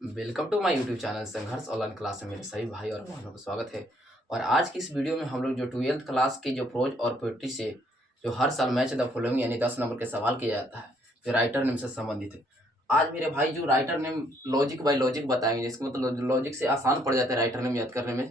Welcome to my YouTube channel Sangharsh online class में मेरे सभी भाई और बहनों को स्वागत है। और आज की इस वीडियो में हम लोग जो 12th क्लास की जो प्रोज और पोएट्री से जो हर साल मैच द फॉलोइंग यानी 10 नंबर के सवाल किया जाता है जो राइटर नेम से संबंधित है। आज मेरे भाई जो writer name logic by logic बताएंगे, जिसके मतलब लॉजिक से आसान पड़ जाता है राइटर नेम याद करने में,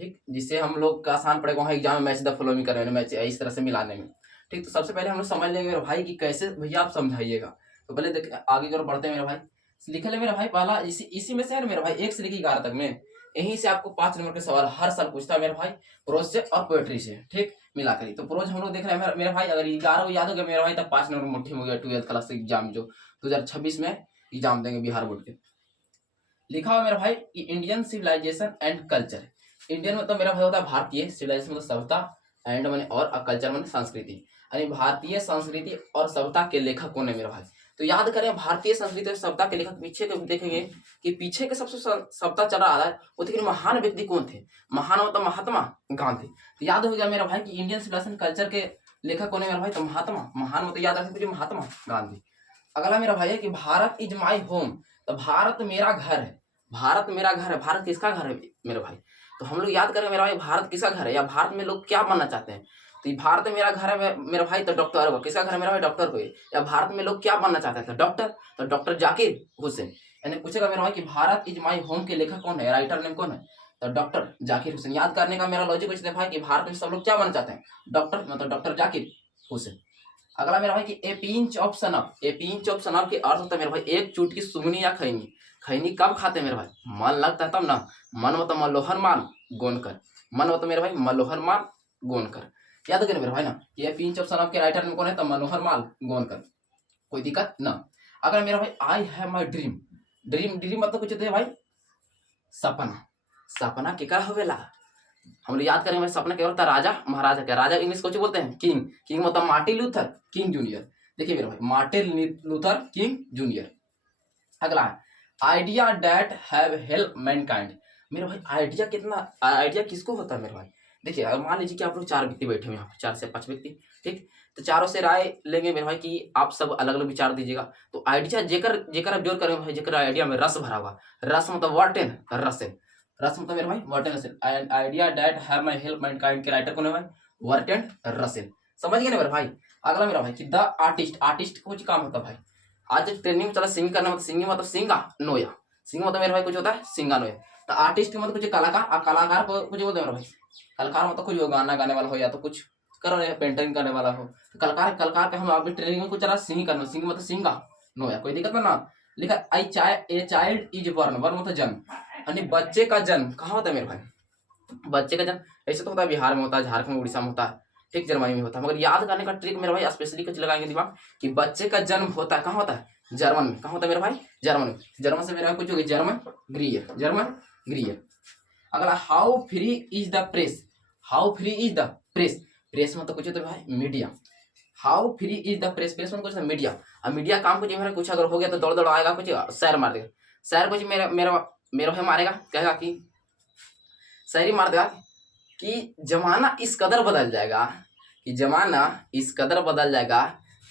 ठीक, जिससे हम लोग का आसान पड़ेगा वहाँ एग्जाम में मैच द फॉलोइंग करने में, मैच इस तरह से मिलाने में। ठीक, तो सबसे पहले हम लोग समझ लेंगे मेरे भाई कि कैसे भैया आप समझाइएगा। तो पहले देख आगे की ओर बढ़ते हैं मेरे भाई। लिखा है मेरा भाई पहला इसी में से है ना मेरा भाई, 1 से लेकर 11 तक में यहीं से आपको 5 नंबर के सवाल हर साल पूछता है मेरा भाई, प्रोज से और पोएट्री से, ठीक, मिला करी। तो प्रोज हम लोग देख रहे हैं मेरा भाई, अगर 11 याद हो गया मेरा भाई तब 5 नंबर मुट्ठी में हो गया 12th क्लास एग्जाम जो 2026 में एग्जाम देंगे बिहार बोर्ड के। लिखा हुआ मेरा भाई Indian civilisation and culture. Indian मतलब मेरा भाई होता है भारतीय, सिविलाइजेशन मतलब सभ्यता, एंड मैंने और कल्चर मैंने संस्कृति, यानी भारतीय संस्कृति और सभ्यता के लेखक कौन है मेरा भाई। तो याद करें भारतीय संस्कृति और सभ्यता के लेखक पीछे के देखेंगे कि पीछे के सबसे सभ्यता चला आ रहा है वो थे महान व्यक्ति कौन थे। महान मतलब महात्मा गांधी। तो याद हो गया मेरा भाई कि इंडियन सिविलाइजेशन कल्चर के लेखक कौन है मेरा भाई, तो महात्मा, महान मतलब याद रखें महात्मा गांधी। अगला मेरा भाई है कि भारत इज माई होम। तो भारत मेरा घर है, भारत मेरा घर है। भारत किसका घर है मेरे भाई, तो हम लोग याद करें मेरा भाई भारत किसका घर है, या भारत में लोग क्या बनना चाहते हैं। तो ये भारत मेरा घर है मेरा भाई, तो डॉक्टर होगा। किसका घर है मेरा भाई, डॉक्टर को। या भारत में लोग क्या बनना चाहते थे, डॉक्टर, तो डॉक्टर जाकिर हुसैन। यानी पूछेगा मेरा भाई कि भारत इज माई होम के लेखक कौन है, राइटर नेम कौन है, तो डॉक्टर जाकिर हुसैन। याद करने का मेरा लॉजिक पूछते भाई कि भारत में सब लोग क्या बनना चाहते हैं, डॉक्टर, मतलब डॉक्टर जाकिर हुसैन। अगला मेरा भाई कि a pinch of snuff. A pinch of snuff के अर्थ होता है मेरा भाई एक चुटकी सुगनी या खैनी। खैनी कब खाते हैं मेरे भाई, मन लगता है तब ना। मन मतलब मल्लोहर मान गोनकर, मन मतलब मेरे भाई मल्लोहर मान गोनकर। याद रखिए मेरे भाई ना, ये पिंच ऑफ सनफ के राइटर में कौन है, तो मनोहर माल गोनकर। कोई दिक्कत ना। अगर मेरा भाई I have my dream. Dream dream मतलब कुछ होता है भाई सपना। सपना केकर होवेला, हम लोग याद करेंगे सपना क्या होता है, राजा महाराजा। क्या राजा इंग्लिश को बोलते हैं, किंग। किंग मतलब मार्टिन लूथर किंग जूनियर। देखिए मेरे भाई मार्टिन लूथर किंग जूनियर। अगला idea that have help mankind. मेरे भाई आइडिया कितना, आइडिया किसको होता है मेरे भाई। देखिए अगर मान लीजिए कि आप लोग 4 व्यक्ति बैठे हुए यहाँ पे, 4 से 5 व्यक्ति, ठीक, तो चारों से राय लेंगे मेरे भाई कि आप सब अलग अलग विचार दीजिएगा। तो आइडिया जेकर जेकर आप जोर करेंगे भाई, जेकर आइडिया में रस भरा हुआ, रस मतलब वर्टेन रसेल। रस मतलब मेरे भाई Bertrand Russell. Ideas that have my help mankind के राइटर कौन है भाई, वर्टेन रसेल। समझ गए ना मेरे भाई। अगला मेरा भाई कि द आर्टिस्ट। आर्टिस्ट कुछ काम होता है भाई, आज ट्रेनिंग चला सिंग करना, मतलब सिंगिंग मतलब सिंगा नोया। सिंग मतलब मेरे भाई कुछ होता है सिंगा नोया। तो आर्टिस्ट मतलब कुछ कलाकार, और कलाकार को कुछ बोलते हैं मेरे भाई। कलाकार मतलब कुछ गाना गाने वाला हो, या तो कुछ कर रहे हैं पेंटिंग करने वाला हो। तो कलाकार, कलाकार का हम अभी ट्रेनिंग में कुछ चला सिंग करना, सिंग मतलब सिंगा नोया। कोई दिक्कत ना। लिखा a child is born, born मतलब जन्म, यानी बच्चे का जन्म कहाँ होता है मेरे भाई, बच्चे का जन्म ऐसे तो होता है बिहार में होता है, झारखंड उड़ीसा में होता है, ठीक, जर्मनी में होता है। मगर याद करने का ट्रिक मेरे भाई स्पेशली कुछ लगाएंगे दिमाग कि बच्चे का जन्म होता है कहाँ होता है, जर्मन में। कहाँ होता है मेरे भाई, जर्मन में। जर्मन से मेरा कुछ हो गया जर्मन ग्रीयर, जर्मन ग्रीयर। अगला how free is the press. How free is the press. Press मतलब कुछ होता है भाई media. How free is the press, press मतलब कुछ मीडिया। अब मीडिया काम कुछ मेरा कुछ अगर हो गया तो दौड़ दौड़ आएगा, कुछ शहर मार देगा। शहर कुछ मेरा मेरा मेरा भाई मारेगा, कहेगा कि शायरी मार देगा कि जमाना इस कदर बदल जाएगा, कि जमाना इस कदर बदल जाएगा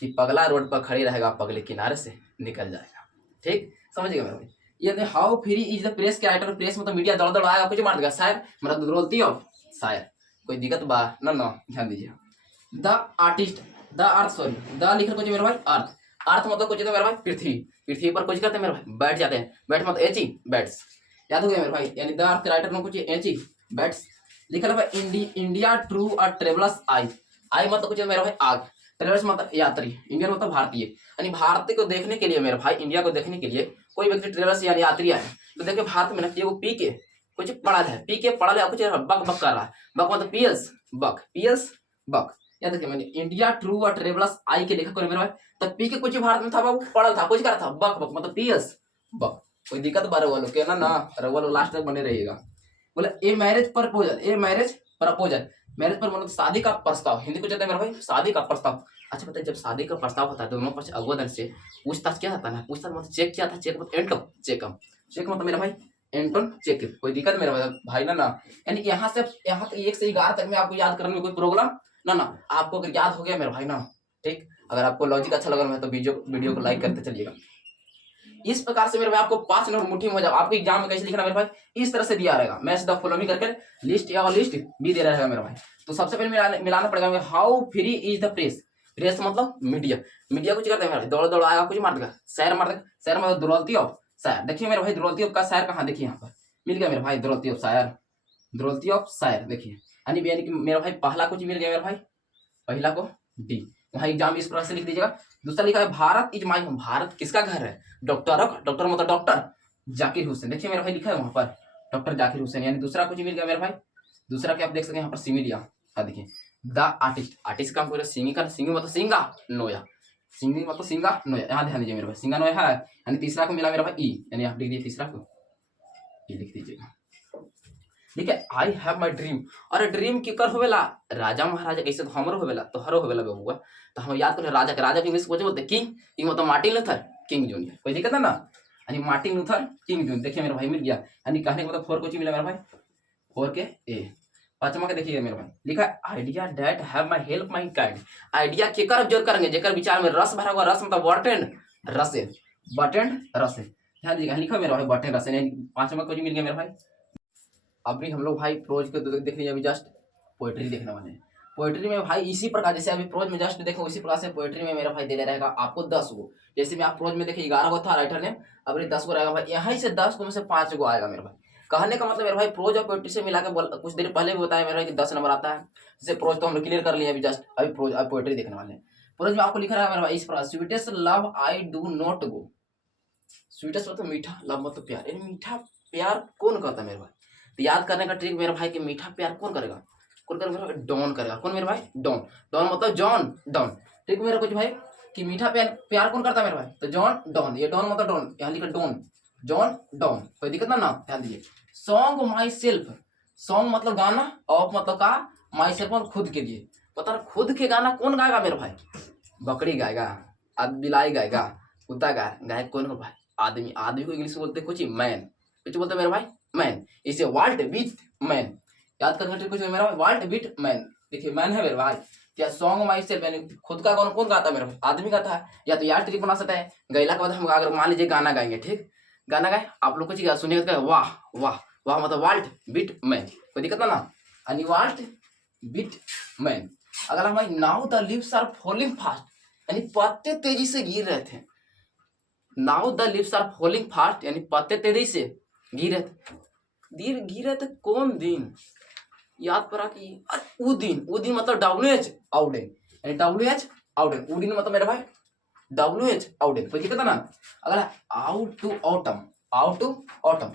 कि पगला रोड पर खड़ी रहेगा, पगले किनारे से निकल जाएगा। ठीक, समझ गए मेरे भाई। ये how free is the press के राइटर, प्रेस मतलब मीडिया दौड़ दौड़ आएगा, कुछ मार देगा। शायर मतलब रोलती हो शायर। कोई दिक्कत बा ना, ध्यान दीजिए। The artist, the earth, sorry the लिख कुछ मेरे भाई अर्थ। अर्थ मतलब कुछ मेरे भाई पृथ्वी। पृथ्वी पर कुछ करते हैं मेरे भाई, बैठ जाते हैं। बैठ मतलब एची बैट्स। याद हो गया मेरे भाई, यानी द अर्थ राइटर में कुछ एची बैट्स। लिखा है भाई इंडिया ट्रू अ ट्रेवलर्स आई। आई मतलब कुछ मेरा भाई आग, ट्रेवलर्स मतलब यात्री, इंडियन मतलब भारतीय, यानी भारत को देखने के लिए मेरे भाई, इंडिया को देखने के लिए कोई व्यक्ति ट्रेवलर्स यानी यात्री आए। तो देखिए भारत में ना वो पी के कुछ पड़ा है, पी के पड़ा है, कुछ बक बक कर रहा है। बक मतलब पीएल्स बक, पीएल्स बक। याद देखिए मैंने इंडिया ट्रू अ ट्रेवलर्स आई के लेखक मेरे भाई, तब पी के कुछ भारत में था, वो पड़ा था, कुछ कर रहा था, बक बक मतलब पीएल्स बक। कोई दिक्कत बारे वालों के ना रवल लास्ट तक बने रहिएगा। बोले a marriage proposal, a marriage proposal. Marriage पर मतलब शादी का प्रस्ताव, हिंदी को कहते हैं मेरे भाई शादी का प्रस्ताव। अच्छा बताइए जब शादी का प्रस्ताव होता है दोनों पक्ष अगोदर से पूछताछ क्या होता है, पूछताछ मतलब चेक क्या था, चेक मतलब एंटो चेकम, चेक मतलब मेरा भाई एंटोन चेक। कोई दिक्कत मेरा भाई ना यानी कि यहाँ से यहाँ तक 1 से 11 तक में आपको याद करने में कोई प्रॉब्लम ना। आपको अगर याद हो गया मेरे भाई ना, ठीक, अगर आपको लॉजिक अच्छा लगा तो वीडियो को लाइक करते चलिएगा। इस प्रकार से मेरे भाई आपको 5 नंबर मुट्ठी में हो जाए। आपके एग्जाम में कैसे लिखना मेरे भाई, इस तरह से दिया रहेगा, मैच द फॉलोइंग करके लिस्ट या लिस्ट भी दे रहेगा मेरे भाई। तो सबसे पहले मिलाना पड़ेगा how free is the press. Press मतलब मीडिया, मीडिया कुछ करते हैं मेरे भाई, दौड़ दौड़ आएगा कुछ मार देगा, शहर मार देगा, शहर मतलब दुरौलती ऑफ शायर। देखिए मेरे भाई दुरौलती ऑफ का शायर कहाँ, देखिए यहाँ पर मिल गया मेरे भाई, दुरौलती ऑफ शायर, दुरौलती ऑफ शायर। देखिए यानी कि मेरा भाई पहला कुछ मिल गया मेरे भाई, पहला को डी। वहाँ एग्जाम इस प्रकार से लिख दीजिएगा। दूसरा लिखा है Bharat is my home. Bharat किसका घर है, डॉक्टर, डॉक्टर मतलब डॉक्टर जाकिर हुसैन। देखिए मेरा भाई लिखा है वहां पर डॉक्टर जाकिर हुसैन, यानी दूसरा कुछ मिल गया मेरे भाई। दूसरा क्या आप देख सकते हैं यहाँ पर सिमिलिया, देखिए द आर्टिस्ट, आर्टिस्ट का पूरा सिंगिंग का, सिंगिंग मतलब सिंगा नोया, सिंगिंग मतलब सिंगा नोया, यहाँ ध्यान दीजिए मेरे भाई, सिंगा नोया है। यानी तीसरा को मिला मेरा भाई ई, यानी आप लिख दीजिए तीसरा को ई लिख दीजिएगा। ठीक है, आई हैव माई ड्रीम। और ड्रीम केकर होवेला, राजा महाराजा कैसे, तो हमरो होवेला तो हरो होवेला बबुआ। तो हम याद करें राजा के, राजा के इंग्लिश बोलते किंग, किंग मतलब मार्टिन लूथर किंग जूनियर, कोई दिक्कत है ना, यानी मार्टिन लूथर किंग जूनियर। देखिए मेरे भाई मिल गया, यानी कहने का मतलब 4 को मिला मेरा भाई, 4 के ए। पांचवा के देखिए मेरे भाई लिखा idea that have my help my guide. Idea केकर ऑब्जर्व करेंगे, जेकर विचार में रस भरा हुआ, रस मतलब बट एंड रसे, बट एंड रसे। ध्यान दीजिएगा लिखा मेरा भाई बट एंड रसे, पांचवा को मिल गया मेरा भाई। अभी हम लोग भाई प्रोज को देख लीजिए, अभी जस्ट पोएट्री देखने वाले हैं। पोएट्री में भाई इसी प्रकार, जैसे अभी प्रोज में जस्ट देखो उसी प्रकार से पोएट्री में मेरा भाई दे रहेगा आपको 10 गो। जैसे में आप प्रोज में देखिए 11 गो था राइटर ने, अब 10 गो रहेगा भाई, यहाँ से 10 को में से 5 गो आएगा मेरा भाई। कहने का मतलब मेरा भाई प्रोज और पोएट्री से मिला के कुछ देर पहले भी बताया मेरा भाई कि 10 नंबर आता है। जैसे प्रोज तो हम लोग क्लियर कर लिए अभी जस्ट, अभी प्रोज अब पोएट्री देखने वाले हैं। प्रोज में आपको लिखा रहेगा मेरा भाई इस प्रकार, sweetest love I do not go. Sweetest मतलब मीठा, लव मतलब प्यार, यानी मीठा प्यार कौन करता है मेरे भाई। तो याद करने का ट्रिक मेरा भाई कि मीठा प्यार कौन करेगा, कौन करेगा मेरा भाई, डॉन करेगा। कौन मेरे भाई, डॉन। डॉन मतलब जॉन डॉन। ठीक मेरा कुछ भाई कि मीठा प्यार कौन करता है मेरे भाई, तो जॉन डॉन। ये डॉन मतलब डॉन, यहाँ लिखा डॉन, जॉन डॉन, कोई दिक्कत ना, ध्यान दीजिए। सॉन्ग माई सेल्फ, सॉन्ग मतलब गाना, ऑफ मतलब का, माई सेल्फ मतलब खुद के लिए। पता ना खुद के गाना कौन गाएगा मेरे भाई, बकरी गाएगा, बिलाई गाएगा, कुत्ता गाय कौन हो भाई, आदमी। आदमी को इंग्लिश में बोलते कुछ मैन, कुछ बोलते मेरे भाई मैन। इसे वाल्ट विथ मैन, याद करना कुछ मेरा भाई, वाल्ट विथ मैन। देखिए मैन है मेरे भाई, क्या सॉन्ग माई सेल्फ यानी खुद का कौन कौन गाता है मेरे भाई, आदमी गाता है। या तो यार ट्रिक बना सकता है, गैला के बाद हम अगर मान लीजिए गाना गाएंगे, ठीक गाना गाए आप लोग कुछ सुनिएगा, वाह वाह वाह मतलब वाल्ट विथ मैन, कोई दिक्कत ना, यानी वाल्ट विथ मैन। अगर हमारी now the leaves are falling fast, यानी पत्ते तेजी से गिर रहे थे। Now the leaves are falling fast यानी पत्ते तेजी से गिरे थे कौन दिन, याद करा कि उ दिन मतलब WH आउडेन, यानी WH आउडेन। उ दिन मतलब मेरे भाई WH आउडेन, तो दिक्कत है ना। अगर out to autumn, out to autumn,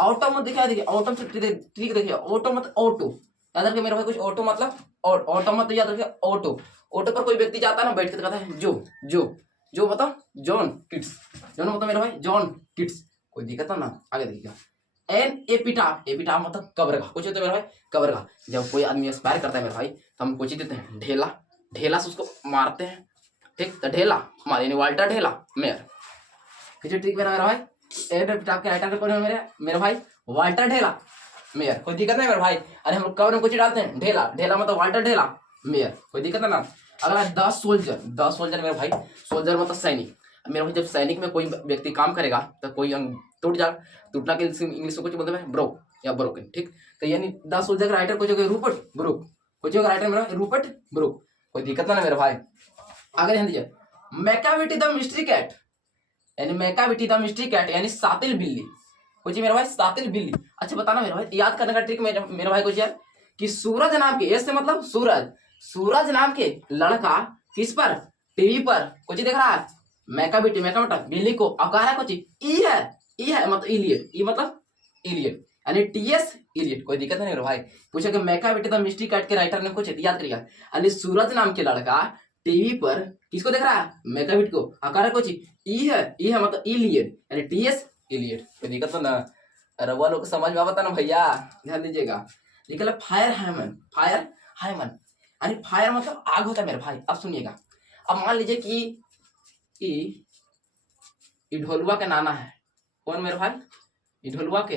autumn में देखिए ऑटम से ठीक देखिए, ऑटो मतलब ऑटो, याद रखिए मेरे भाई कुछ ऑटो मतलब ऑटो मतलब याद रखिए ऑटो। ऑटो पर कोई व्यक्ति जाता है ना बैठ के, कहता है जो मतलब जॉन किट्स, जॉन मतलब मेरा भाई जॉन किट्स, कोई दिक्कत ना। आगे देखिएगा एन एपिटाफ, एपिटाफ मतलब कब्रगाह, कुछ होता है मेरा भाई कब्रगाह। जब कोई आदमी एक्सपायर करता है मेरे भाई तो हम कुछ देते हैं ढेला, ढेला से उसको मारते हैं, ठीक। तो ढेला हमारे यानी वाल्टर ढेला मेयर, ठीक मेरा भाई। एन एपिटाफ के राइटर कौन है मेरे भाई वाल्टर ढेला मेयर, कोई दिक्कत नहीं मेरे भाई। अरे हम लोग कब्र में कुछ डालते हैं ढेला, ढेला मतलब वाल्टर ढेला मेयर, कोई दिक्कत ना। अगला 10 सोल्जर, 10 सोल्जर मेरे भाई, सोल्जर मतलब सैनिक। मेरे भाई जब सैनिक में कोई व्यक्ति काम करेगा तो कोई अंग टूट जाएगा, टूटना के इंग्लिश में कुछ बोलते हैं ब्रोक या ब्रोकन, ठीक। तो यानी 10 सोल्जर का राइटर कुछ रूपर्ट ब्रूक, कुछ राइटर मेरा रूपर्ट ब्रूक, कोई दिक्कत ना मेरे भाई। आगे ध्यान दीजिए मैकाविटी द मिस्ट्री कैट, यानी मैकाविटी द मिस्ट्री कैट यानी सातिल बिल्ली, कुछ मेरा भाई सातिल बिल्ली। अच्छा बताना मेरा भाई, याद करने का ट्रिक मेरा भाई कुछ यार कि सूरज नाम के, ऐसे मतलब सूरज, सूरज नाम के लड़का किस पर, टीवी पर कुछ देख रहा है, मैकाविटी, मैकाविटा बिल्ली को अकारा कुछ ई है मतलब इलियट, ई मतलब इलियट यानी TS इलियट, कोई दिक्कत नहीं मेरे भाई। पूछा कि मैकाविटी द मिस्ट्री कैट के राइटर ने कुछ याद करिएगा, यानी सूरज नाम के लड़का टीवी पर किसको देख रहा है, मैकाविटी को, अकारा कुछ ई है मतलब इलियट यानी TS इलियट, कोई दिक्कत ना। अरे वो लोग समझ में आता ना भैया, ध्यान दीजिएगा। निकला फायर हाइमन, फायर हाइमन यानी फायर मतलब आग होता है मेरे भाई। अब सुनिएगा, अब मान लीजिए कि ढोलुआ के नाना है, कौन मेरे भाई, ढोलुआ के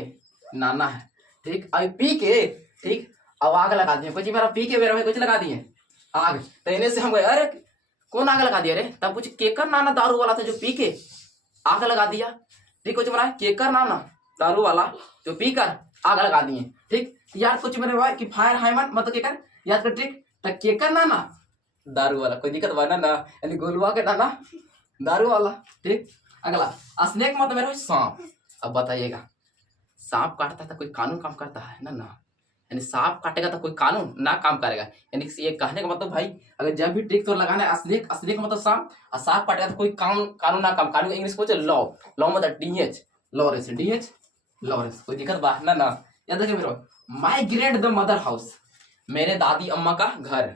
नाना है, ठीक। अब पी के, ठीक, अब आग लगा दिए कुछ मेरा, पी के मेरे भाई कुछ लगा दिए आग, तो इन्हें से हम गए अरे कौन आग लगा दिया रे, तब कुछ केकर नाना दारू वाला था जो पी के आग लगा दिया। ठीक कुछ मेरा केकर नाम ना दारू वाला जो पीकर आग लगा दिए। ठीक याद कुछ मेरे भाई कि फायर हाइमन मतलब केकर याद कर। ठीक तो केकर ना दारू वाला कोई दिक्कत बना ना यानी गोलुआ के ना दारू वाला। ठीक अगला स्नेक मतलब मेरा सांप। अब बताइएगा सांप काटता था कोई कानून काम करता है ना यानी सांप काटेगा तो कोई कानून ना काम करेगा। यानी ये कहने का मतलब भाई अगर जब भी ट्रिक तो लगाना है स्नेक स्नेक मतलब सांप और सांप काटेगा तो कोई कानून ना काम। कानून इंग्लिश को लॉ लॉ मतलब डीएच लॉरेंस डीएच लॉरेंस कोई दिक्कत बा ना याद रखिए मेरे माइग्रेट द मदर हाउस मेरे दादी अम्मा का घर।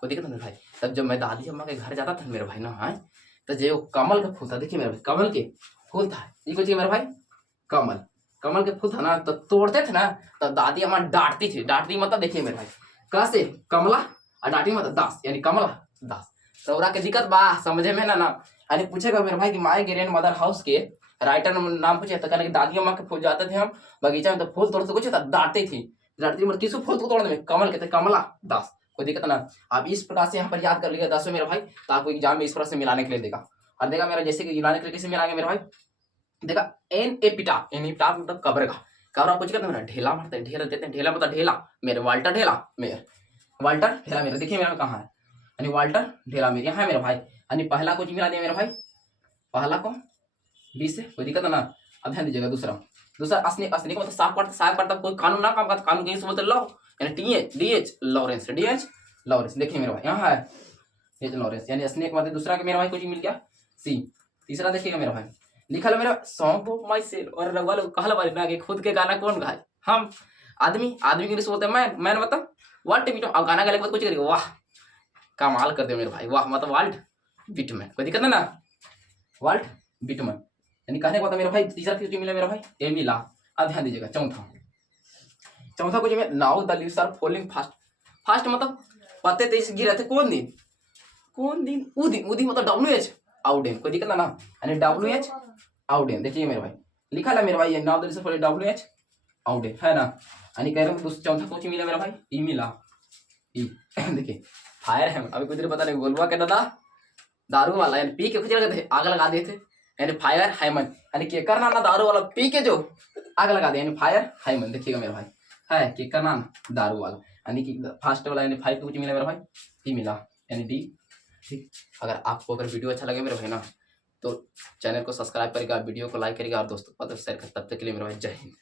कोई दिक्कत नहीं भाई। तब जब मैं दादी अम्मा के घर जाता था मेरे भाई ना हाँ तो जो कमल का फूल था देखिए मेरे भाई कमल के फूल था ये कुछ मेरे भाई कमल कमल के फूल था ना तो तोड़ते थे ना तो दादी अम्मा डांटती थी। डांटती मतलब देखिए मेरे भाई कैसे कमला और डांटी मतलब दास यानी कमला दास। तो ओरा के दिक्कत बा समझे में ना यानी पूछेगा मेरे भाई कि माय ग्रैंड मदर हाउस के राइटर नाम पूछे तो कहने दादी अम्मा के फूल जाते थे हम बगीचा में तो फूल तोड़ते कुछ डांटती थी। डांटती मतलब किसको फूल तोड़ने में कमल के थे कमला दास। कोई दिक्कत ना आप इस प्रकार से यहाँ पर याद कर लिया 10 मेरे भाई तो आपको एग्जाम में इस प्रकार से मिलाने के लिए देगा। और देखा मेरा जैसे कि मिलाने के लिए कैसे मिलाएंगे मेरे भाई देखा एन एपिटाफ मतलब कब्र का कब्र कुछ करते हैं ढेला मारते हैं ढेला देते हैं ढेला मतलब ढेला मेरे वाल्टर ढेला मेरे वाल्टर ढेला मेरे देखिए मेरा कहाँ है यानी वाल्टर ढेला मेरे यहाँ है मेरा भाई यानी पहला कुछ मिला दिया मेरा भाई पहला को 20 से कोई दिक्कत ना। अब ध्यान दीजिएगा दूसरा दूसरा असली असली को मतलब साफ करता कोई कानून ना काम करता कानून के मतलब लॉ यानी डीएच लॉरेंस देखिए मेरा भाई यहाँ है डीएच लॉरेंस यानी असली एक मतलब दूसरा के मेरा भाई कुछ मिल गया सी। तीसरा देखिएगा मेरा भाई लिखा है मेरा सॉन्ग ऑफ माई सेल्फ और रगवाल कहल वाले ना कि खुद के गाना कौन गाए हम आदमी आदमी इंग्लिश बोलते हैं मैन मतलब वर्ल्ड बीट अब गाना गाने के बाद कुछ करेगा वाह कमाल कर दे मेरे भाई वाह मतलब वर्ल्ड बीट में कोई दिक्कत ना वर्ल्ड बीट में यानी कहने का मतलब मेरा भाई तीसरा चीज मिला मेरा भाई ए मिला। अब ध्यान दीजिएगा चौथा कुछ में now the leaves are falling fast मतलब पत्ते तेज गिरे थे कौन दिन उदी मतलब डब्ल्यूएच आउडेन कोई दिक्कत ना यानी डब्ल्यूएच आउडेन देखिए मेरे भाई लिखा है मेरे भाई now the leaves are W H Auden है ना यानी कह रहे हैं चौथा कुछ मिला मेरा भाई ई मिला ई देखिए फायर है अभी कुछ देर पता नहीं गोलवा के दारू वाला यानी पी के कुछ लगे थे आग लगा दिए थे यानी फायर हाइमन यानी केकर नाम ना दारू वाला पी के जो आग लगा दिया यानी फायर हाइमन देखिएगा मेरा भाई है केकर नाम दारू वाला यानी कि फर्स्ट वाला यानी 5 कुछ मिला मेरा भाई डी मिला यानी डी। ठीक अगर आपको अगर वीडियो अच्छा लगे मेरे भाई ना तो चैनल को सब्सक्राइब करिएगा वीडियो को लाइक करिएगा और दोस्तों को शेयर कर तब तक के लिए मेरा भाई जय हिंद।